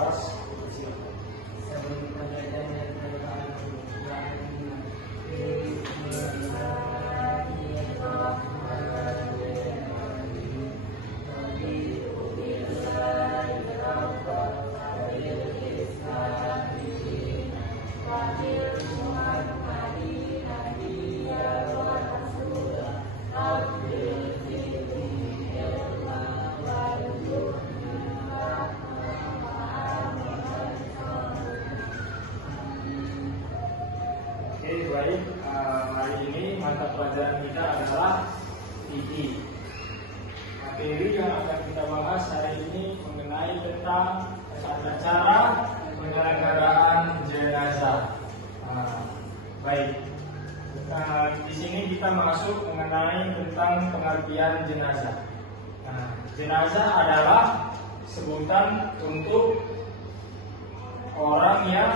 luas. Sebelum kita belajar baik, hari ini mata pelajaran kita adalah fikih. Materi yang akan kita bahas hari ini mengenai tentang tata cara penyelenggaraan jenazah. Baik, di sini kita masuk mengenai tentang pengertian jenazah. Jenazah adalah sebutan untuk orang yang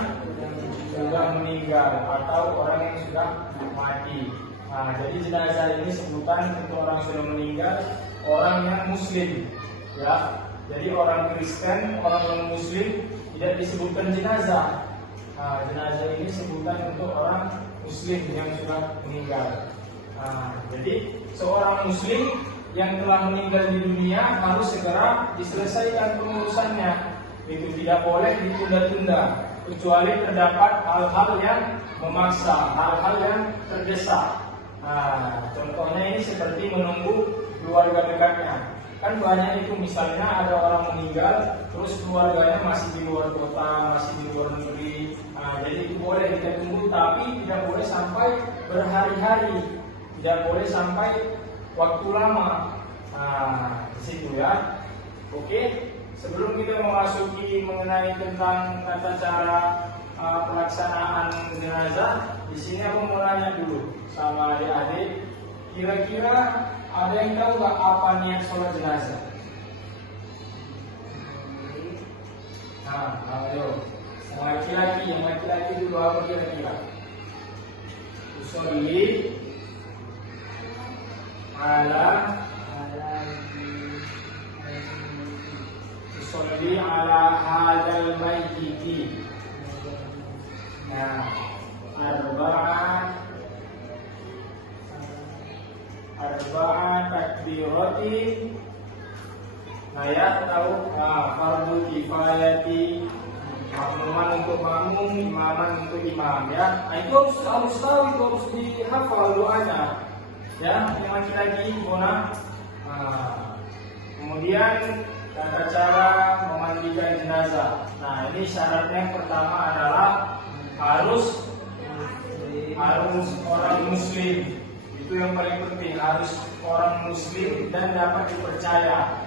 sudah meninggal atau orang yang sudah mati. Jadi jenazah ini sebutan untuk orang sudah meninggal, orang yang muslim, ya. Jadi orang Kristen, orang yang muslim tidak disebutkan jenazah. Jenazah ini sebutan untuk orang muslim yang sudah meninggal. Jadi seorang muslim yang telah meninggal di dunia harus segera diselesaikan pengurusannya. Itu tidak boleh ditunda-tunda, kecuali terdapat hal-hal yang memaksa, hal-hal yang terdesak. Contohnya ini seperti menunggu keluarga dekatnya. Kan banyak itu, misalnya ada orang meninggal, terus keluarganya masih di luar kota, masih di luar negeri. Jadi itu boleh kita tunggu, tapi tidak boleh sampai berhari-hari, tidak boleh sampai waktu lama. Di situ ya. Oke. Sebelum kita memasuki mengenai tentang tata cara pelaksanaan jenazah, di sini aku mau nanya dulu sama adik-adik, kira-kira ada yang tahu nggak apa niat sholat jenazah? Ayo, yang laki-laki dulu apa kira-kira? Usolli ala Usolli ala hadal mayyiti. Arba'a takbirati. Ya tahu, fardu kifayati, makmuman untuk makmum, imaman untuk imam, ya. Itu harus tahu, itu harus dihafal doanya, ya. Yang laki-laki bona. Kemudian tata cara memandikan jenazah. Ini syaratnya yang pertama adalah harus orang muslim. Itu yang paling penting, harus orang muslim dan dapat dipercaya.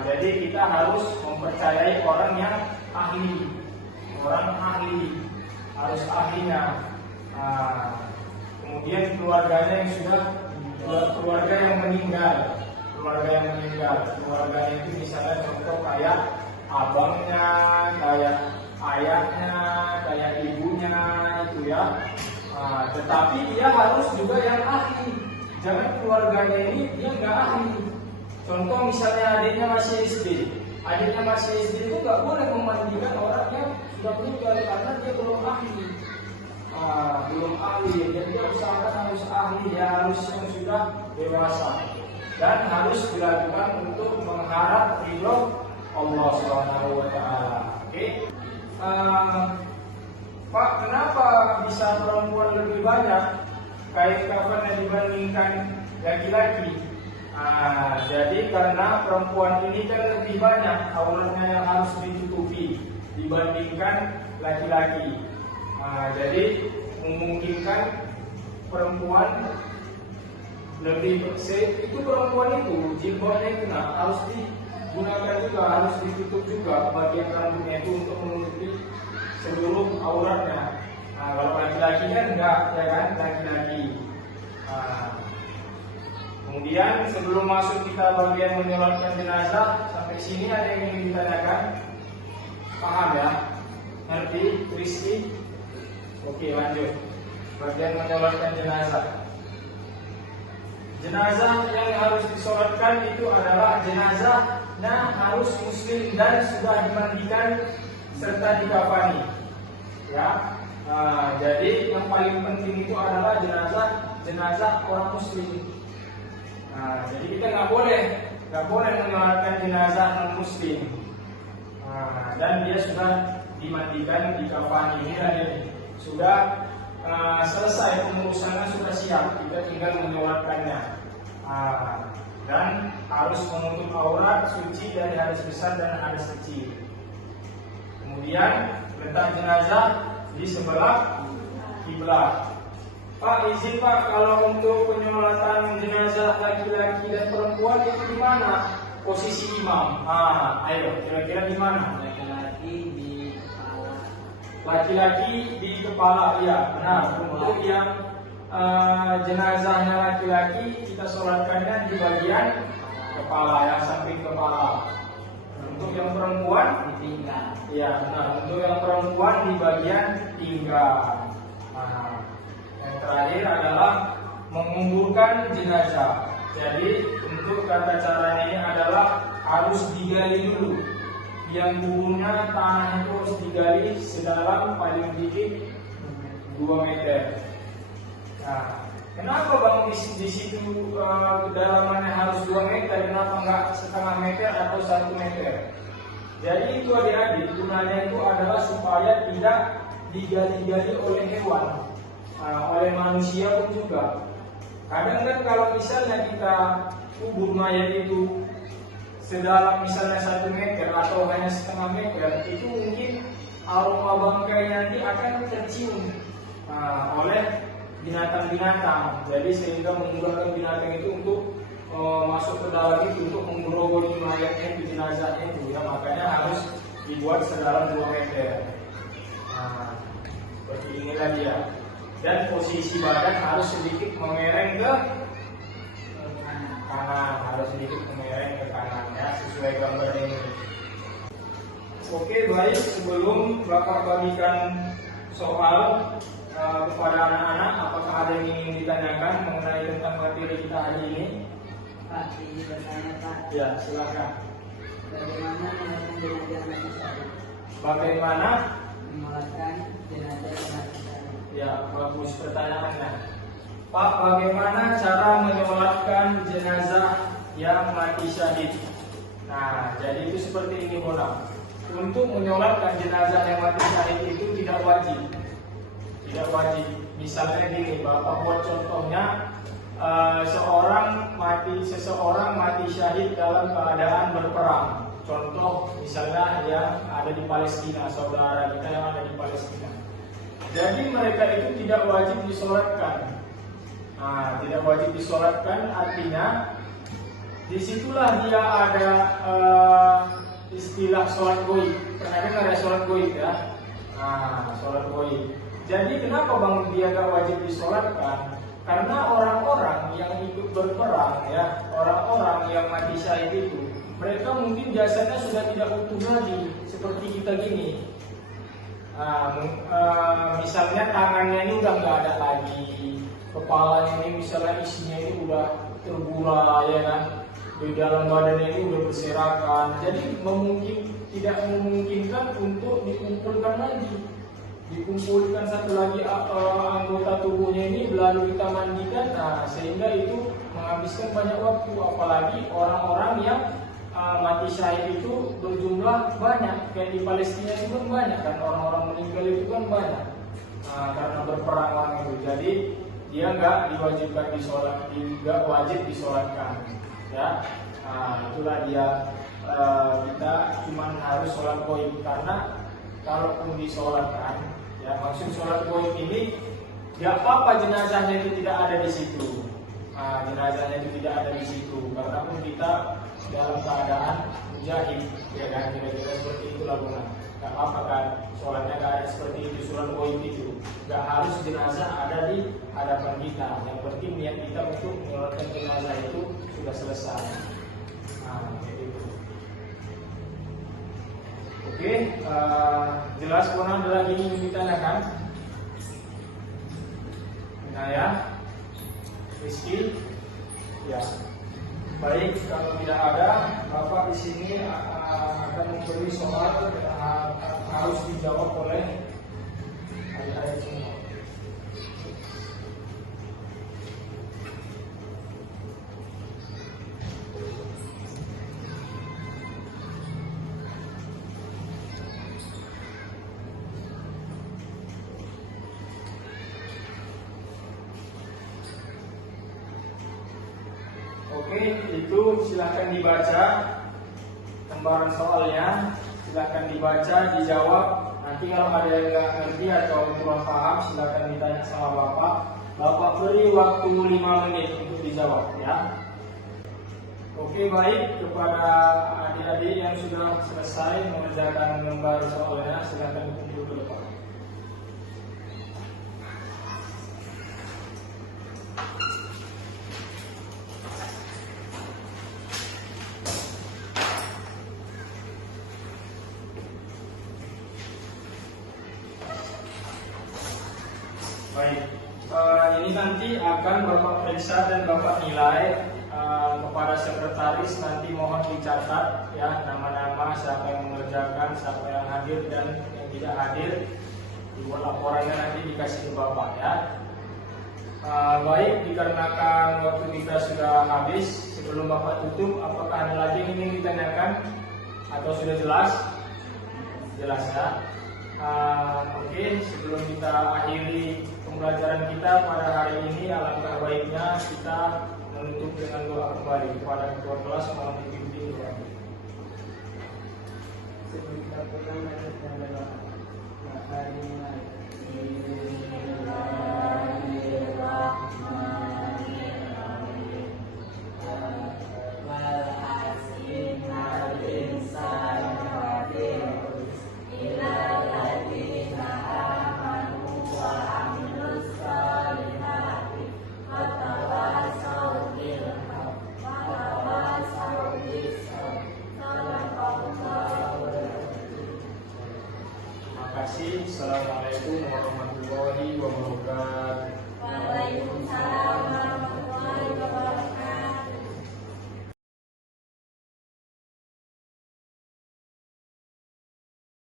Jadi kita harus mempercayai orang yang ahli, harus ahlinya. Kemudian keluarganya yang sudah keluarga yang meninggal, keluarganya itu misalnya contoh kayak abangnya, kayak ayahnya, kayak ibunya itu ya. Tetapi dia harus juga yang ahli. Jangan keluarganya ini dia nggak ahli. Contoh misalnya adiknya masih SD itu nggak boleh memandikan orang yang sudah meninggal karena dia belum ahli. Jadi dia usahakan harus ahli, dia harus yang sudah dewasa dan harus dilakukan untuk mengharap ridho Allah Subhanahu wa taala. Oke. Pak, kenapa bisa perempuan lebih banyak kain kafannya dibandingkan laki-laki? Jadi karena perempuan ini kan lebih banyak auratnya yang harus ditutupi dibandingkan laki-laki. Jadi memungkinkan perempuan lebih itu perempuan itu jilbabnya itu harus digunakan juga, harus ditutup juga bagian rambutnya itu untuk menutupi seluruh auratnya. Kalau laki-laki kan enggak, ya kan, laki-laki. Kemudian sebelum masuk kita bagian menyolatkan jenazah, sampai sini ada yang ingin ditanyakan? Paham ya? Ngerti? Kristi? Oke, lanjut. Bagian menyolatkan jenazah. jenazah yang harus disolatkan itu adalah jenazahnya harus muslim dan sudah dimandikan serta dikafani. Ya, jadi yang paling penting itu adalah jenazah orang muslim. Jadi kita nggak boleh menyolatkan jenazah non muslim. Dan dia sudah dimandikan, dikafani. Ini sudah selesai pengurusannya, sudah siap. Kita tinggal menyolatkannya. Dan harus menutup aurat, suci dari hadas besar dan hadas kecil. Kemudian letak jenazah di sebelah kiblat. Pak, izin Pak, kalau untuk penyolatan jenazah laki-laki dan perempuan itu di mana posisi imam? Ayo, kira-kira di mana? Laki-laki di kepala. Laki-laki di kepala, ya benar. Untuk yang jenazahnya laki-laki, kita sholatkannya di bagian kepala, yang samping kepala. Untuk yang perempuan Di pinggang. ya benar, untuk yang perempuan di bagian pinggang. Yang terakhir adalah menguburkan jenazah. Jadi untuk tata caranya ini adalah harus digali dulu. Yang kuburnya tanah itu harus digali sedalam paling sedikit 2 meter. Kenapa bang di situ kedalamannya harus 2 meter? Kenapa enggak setengah meter atau 1 meter? Jadi itu adik-adik, gunanya itu adalah supaya tidak digali-gali oleh hewan, oleh manusia pun juga. Kadang kan kalau misalnya kita kubur mayat itu sedalam misalnya 1 meter atau hanya setengah meter, itu mungkin aroma bangkai nanti akan tercium oleh binatang-binatang. Jadi sehingga memudahkan binatang itu untuk masuk ke dalam itu untuk menggerogoti mayatnya, itu jenazahnya itu. Ya, makanya harus dibuat sedalam 2 meter. Seperti inilah dia. Dan posisi badan harus sedikit mengereng ke kanan, harus sedikit mengereng ke kanan ya, sesuai gambar ini. Oke, baik, sebelum Bapak bagikan soal kepada anak-anak, apakah ada yang ingin ditanyakan mengenai tentang materi kita hari ini? Pak, ini bertanya Pak. Ya, silakan. Bagaimana menolakkan jenazah mati syahid? Bagaimana? Menolakkan jenazah mati syahid. Ya, bagus pertanyaannya. Pak, bagaimana cara menyolatkan jenazah yang mati syahid? Nah, jadi itu seperti ini Bonang. Untuk menyolatkan jenazah yang mati syahid itu tidak wajib. Tidak wajib. Misalnya gini, Bapak buat contohnya, seseorang mati syahid dalam keadaan berperang. Contoh misalnya yang ada di Palestina, saudara kita yang ada di Palestina. Jadi mereka itu tidak wajib disolatkan. Tidak wajib disolatkan artinya disitulah dia ada istilah sholat goib. Pernah dengar ada sholat goib ya? Sholat goib. Jadi kenapa bang dia gak wajib disolatkan? Karena orang-orang yang ikut berperang ya, orang-orang yang mati syahid itu, mereka mungkin jasanya sudah tidak utuh lagi seperti kita gini. Misalnya tangannya ini udah nggak ada lagi, kepalanya ini misalnya isinya ini udah terburai ya kan, di dalam badannya ini udah berserakan. Jadi tidak memungkinkan untuk dikumpulkan lagi. Dikumpulkan satu lagi anggota tubuhnya ini lalu kita mandikan, sehingga itu menghabiskan banyak waktu. Apalagi orang-orang yang mati syahid itu berjumlah banyak, kayak di Palestina itu kan banyak kan, orang-orang meninggal itu kan banyak karena berperang orang itu. Jadi dia nggak diwajibkan disolat, nggak wajib disolatkan ya. Itulah dia, kita cuma harus sholat goib, karena kalaupun disolatkan ya, maksud sholat goib ini ya apa jenazahnya itu tidak ada di situ. Jenazahnya itu tidak ada di situ karena pun kita dalam keadaan mujahid ya kan, kira-kira seperti itulah bukan. Gak apa kan sholatnya gak ada seperti itu, sholat goib itu gak harus jenazah ada di hadapan kita. Yang penting niat kita untuk menyolatkan jenazah itu sudah selesai. Gitu. Oke, jelas pernah ada lagi yang ditanyakan? Nah ya, Rizky. Ya. Baik, kalau tidak ada, Bapak di sini akan memberi soal harus dijawab oleh adik-adik semua. Oke, itu silakan dibaca lembaran soalnya, silakan dibaca, dijawab. Nanti kalau ada yang nggak ngerti atau kurang paham, silakan ditanya sama Bapak. Bapak beri waktu 5 menit untuk dijawab ya. Oke, baik, kepada adik-adik yang sudah selesai mengerjakan lembar soalnya, silakan kumpul ke depan. Baik, ini nanti akan Bapak periksa dan Bapak nilai kepada sekretaris. Nanti mohon dicatat ya nama-nama siapa yang mengerjakan, siapa yang hadir dan yang tidak hadir. Dibuat laporannya nanti dikasih ke Bapak ya. Baik, dikarenakan waktu kita sudah habis, sebelum Bapak tutup, apakah ada lagi yang ingin ditanyakan atau sudah jelas? Jelas ya. Oke, sebelum kita akhiri pembelajaran kita pada hari ini, alangkah baiknya kita menutup dengan doa kembali kepada ketua kelas. Mohon dipimpin doa. Sebelum kita pulang, mari kita berdoa. Assalamualaikum warahmatullahi wabarakatuh. Waalaikumsalam warahmatullahi wabarakatuh.